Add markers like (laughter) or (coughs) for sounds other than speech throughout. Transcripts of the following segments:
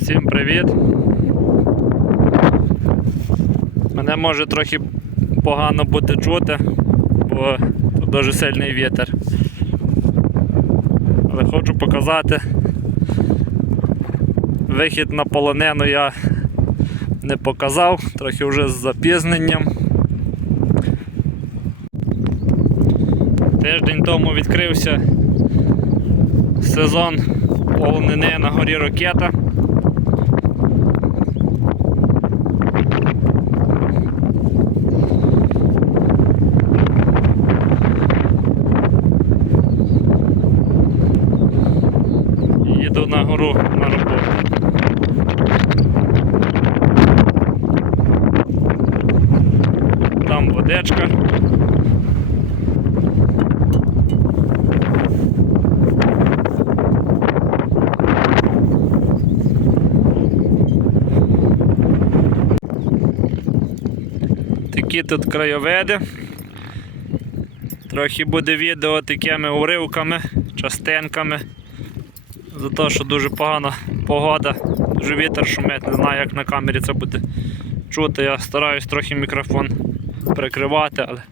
Всім привіт. Мене може трохи погано бути чути, бо тут дуже сильний вітер. Але хочу показати вихід на полонену я не показав, трохи вже з запізненням. Тиждень тому відкрився сезон полонини на горі Рокета. Їду на гору на роботу. Там водичка. Такі тут краєвиди. Трохи буде відео такими уривками, частинками. За те, що дуже погана погода, дуже вітер шумить, не знаю як на камері це буде чути. Я стараюсь трохи мікрофон прикривати, але.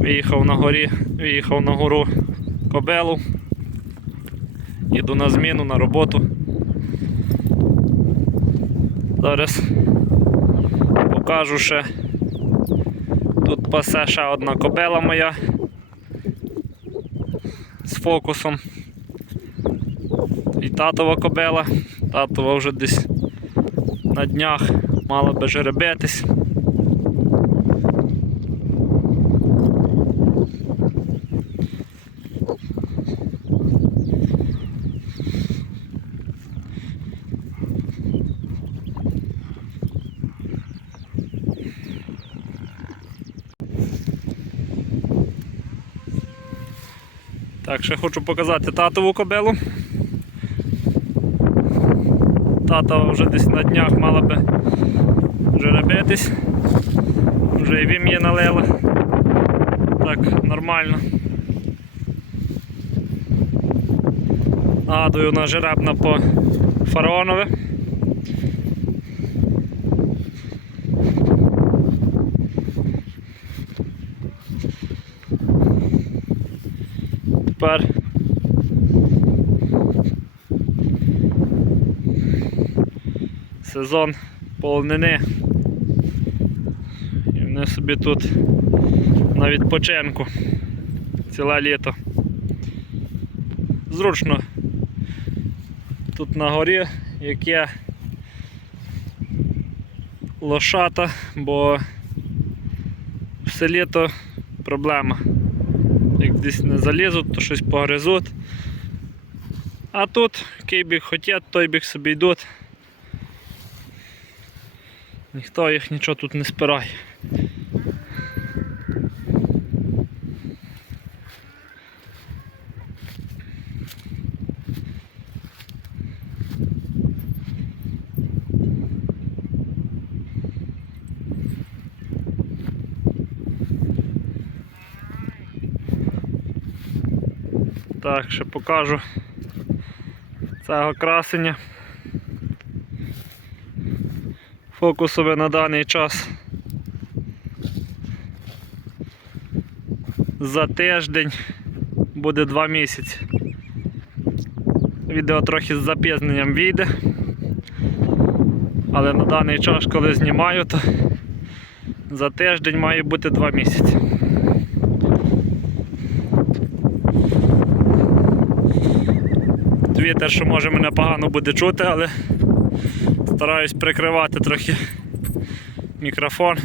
Виїхав на горі, виїхав на гору кобелу. Їду на зміну, на роботу. Зараз покажу ще. Тут пасе ще одна кобила моя з фокусом. І татова кобила, Татова вже десь на днях мала би жеребитись. Так, ще хочу показати татову кобилу. Тата вже десь на днях мала би жеребитись. Вже і вім її налила. Так, нормально. Нагадую, вона жеребна по фараонове. Тепер сезон полонини. І вони собі тут на відпочинку ціле літо. Зручно тут на горі яке лошата, бо все літо проблема. Як десь не залізуть, то щось погризуть. А тут, який біг хотять, той біг собі йдуть. Ніхто їх нічого тут не спирає. Так, ще покажу цього красення. Фокусове на даний час. За тиждень буде два місяці. Відео трохи з запізненням вийде. Але на даний час, коли знімаю, то за тиждень має бути два місяці. Вітер, що може мене погано буде чути, але стараюсь прикривати трохи мікрофон.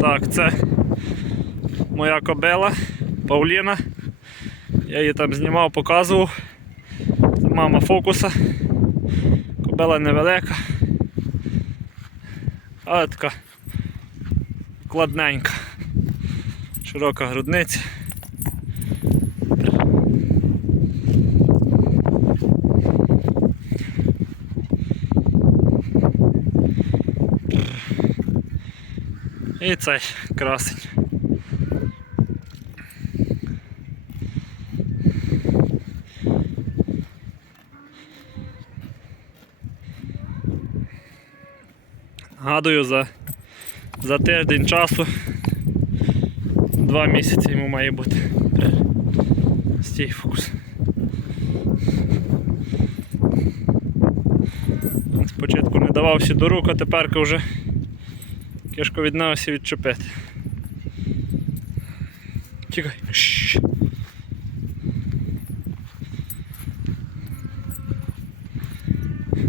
Так, це моя кобела Павліна. Я її там знімав, показував. Це мама фокуса. Кобела невелика. Але така кладненька. Широка грудниця. І цей красень. Гадую за за тиждень часу, два місяці йому має бути стій фокус. Спочатку не давався до рук, а тепер вже кишко віднався відчепити. Тікай.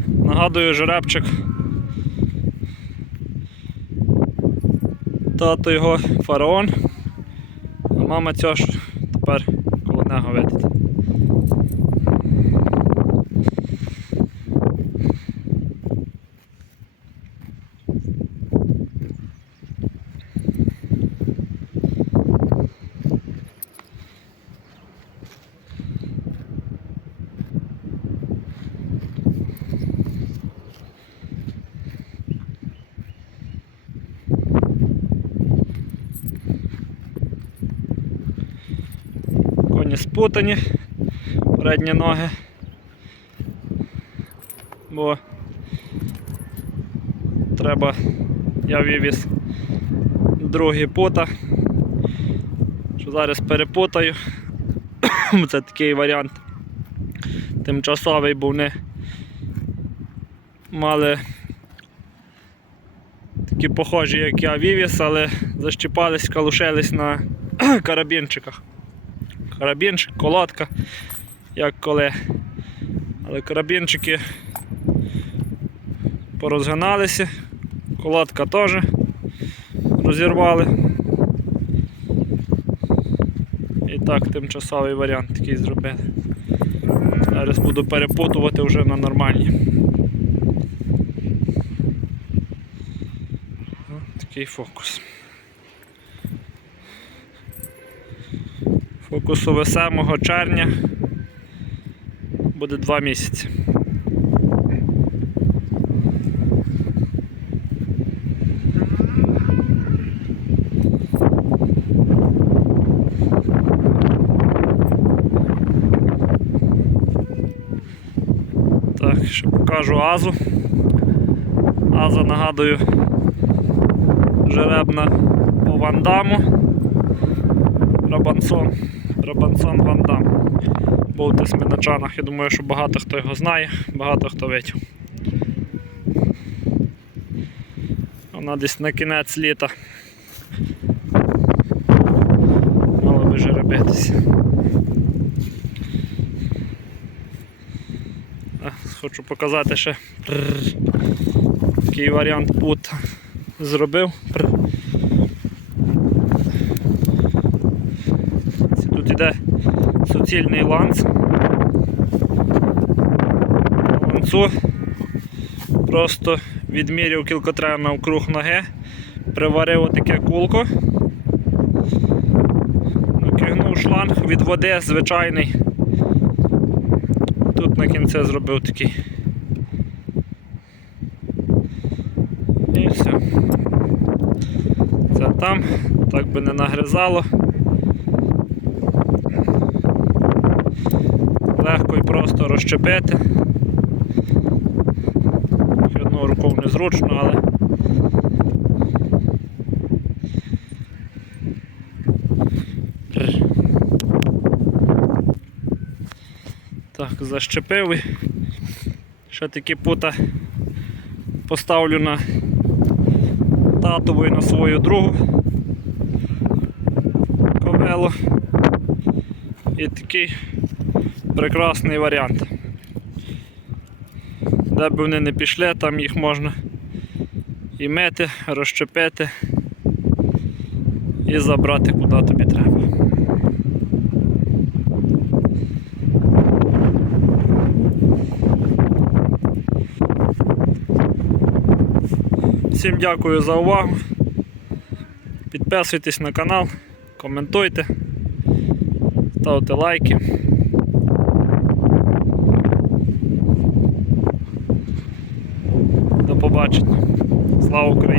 Нагадую, жеребчик. Тато його фараон, а мама цього ж тепер коло нього видить. Спутані, передні ноги. Бо треба, я вивіз другі пута. Що зараз перепутаю. (coughs) Це такий варіант. Тимчасовий, бо вони мали такі похожі, як я вивіз, але защіпались, калушились на (coughs) карабінчиках карабінчик, колодка, як коли. Але карабінчики порозгиналися, колодка теж розірвали. І так тимчасовий варіант такий зробили. Зараз буду перепутувати вже на нормальні. Такий фокус. Фокусове 7 червня буде 2 місяці. Так, ще покажу азу. Аза нагадую жеребна по вандаму. Рабансон. Рабансон Вандам. Був десь в Миначанах. Я думаю, що багато хто його знає, багато хто видів. Вона десь на кінець літа. Мало би жеребитися. А, Хочу показати ще такий варіант пут зробив. Іде суцільний ланц. Ланцу просто відміряв кілкотрема вкруг ноги, приварив отаке кулко, накигнув шланг від води звичайний. Тут на кінці зробив такий. І все. Це там, так би не нагризало. Легко і просто розчепити. Одного рукою незручно, але так, защепив ще такі пута поставлю на татову і на свою другу ковелу. І такий прекрасний варіант. Де б вони не пішли, там їх можна і мити, розщепити і забрати куди тобі треба. Всім дякую за увагу. Підписуйтесь на канал, коментуйте, ставте лайки. До побачення. Слава Україні!